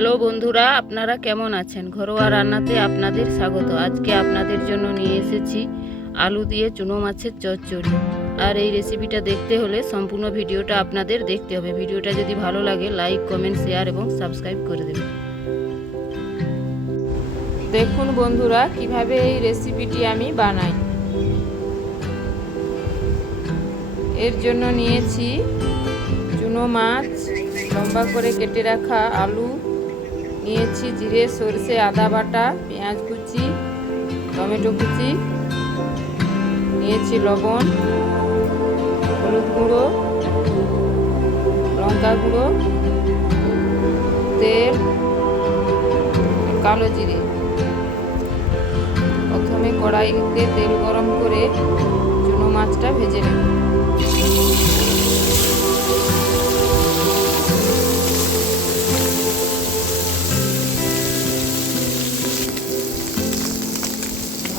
Hello বন্ধুরা, আপনারা কেমন আছেন? ঘরোয়া রান্নাতে আপনাদের স্বাগত। আজকে আপনাদের জন্য নিয়ে এসেছি আলু দিয়ে চুনো মাছের চচ্চড়ি। আর এই রেসিপিটা দেখতে হলে সম্পূর্ণ ভিডিওটা আপনাদের দেখতে হবে। ভিডিওটা যদি ভালো লাগে লাইক, কমেন্ট, শেয়ার এবং সাবস্ক্রাইব করে দেবেন। দেখুন বন্ধুরা, কিভাবে এই রেসিপিটি আমি বানাই। এর জন্য নিয়েছি চুনো মাছ, লম্বা করে কেটে রাখা আলু, নিয়েছি জিরে, সরষে, আদা বাটা, পেঁয়াজ কুচি, টমেটো কুচি, নিয়েছি লবণ, হলুদ গুঁড়ো, লঙ্কা গুঁড়ো, তেল, কালো জিরে। প্রথমে কড়াইতে তেল গরম করে চুনো মাছটা ভেজে নেব।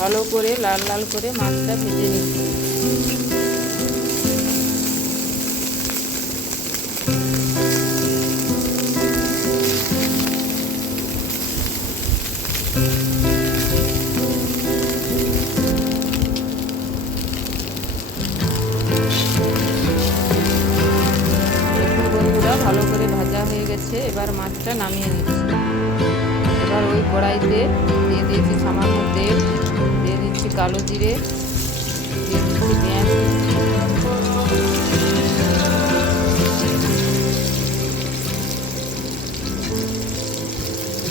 ভালো করে লাল লাল করে মাছটা ভেজে নিচ্ছি। বন্ধুরা, ভালো করে ভাজা হয়ে গেছে, এবার মাছটা নামিয়ে নিচ্ছি। এবার ওই কড়াইতে দিয়ে দিয়েছি সামান্য তেল, দিয়ে দিচ্ছি কালো জিরে, দিয়ে দিচ্ছি পেঁয়াজ কুচি,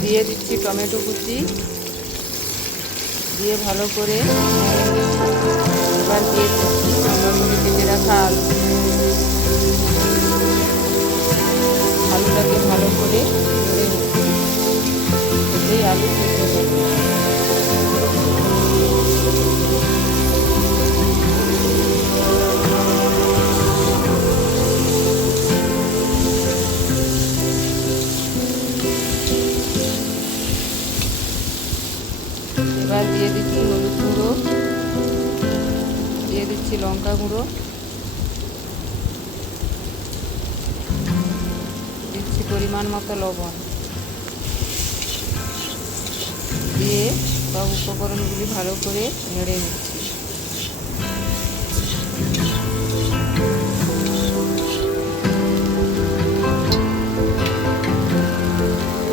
দিয়ে দিচ্ছি টমেটো কুচি, দিয়ে ভালো করে এবার দিয়ে দিচ্ছি লম্বা করে কেটে রাখা আলু। আলুটাকে ভালো করে ধরে নিচ্ছি, এতেই আলু সেদ্ধ করবো। এবার দিয়ে দিচ্ছি হলুদ গুঁড়ো, দিয়ে দিচ্ছি লঙ্কা গুঁড়ো, দিচ্ছি পরিমাণ মতো লবণ, দিয়ে সব উপকরণগুলি ভালো করে নেড়ে নিচ্ছি।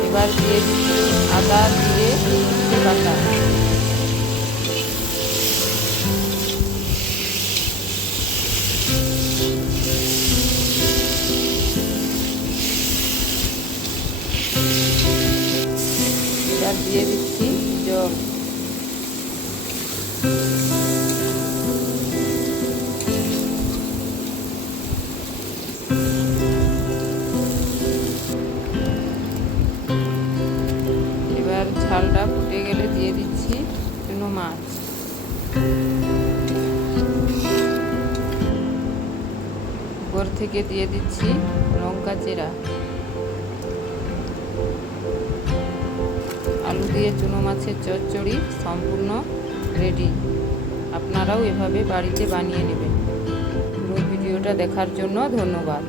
এবার দিয়ে দিচ্ছি আদা, জিরে, সরষে বাটা। এবার দিয়ে দিচ্ছি জল। এবার ঝালটা ফুটে গেলে দিয়ে দিচ্ছি চুনো মাছ। উপর থেকে দিয়ে দিচ্ছি লঙ্কা চেরা। আলু দিয়ে চুনো মাছের চচ্চড়ি সম্পূর্ণ রেডি। আপনারাও এভাবে বাড়িতে বানিয়ে নেবেন। পুরো ভিডিওটা দেখার জন্য ধন্যবাদ।